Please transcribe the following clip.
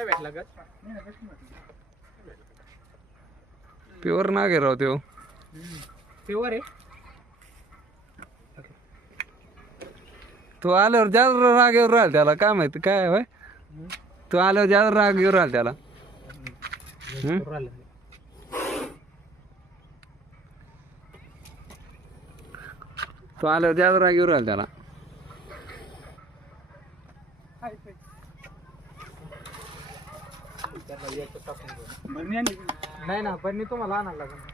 नाही भेटला का? प्युअर नाग आहे राव त्यो. प्युअर आहे. तो आल्यावर जास्त राग येऊन राहिला त्याला, काय माहिती काय होय. तो आल्यावर जास्त राग येऊन राहिला त्याला. तो आल्यावर जास्त राग येऊन राहिला त्याला. नाही ना, पण तुम्हाला आणायला लागेल.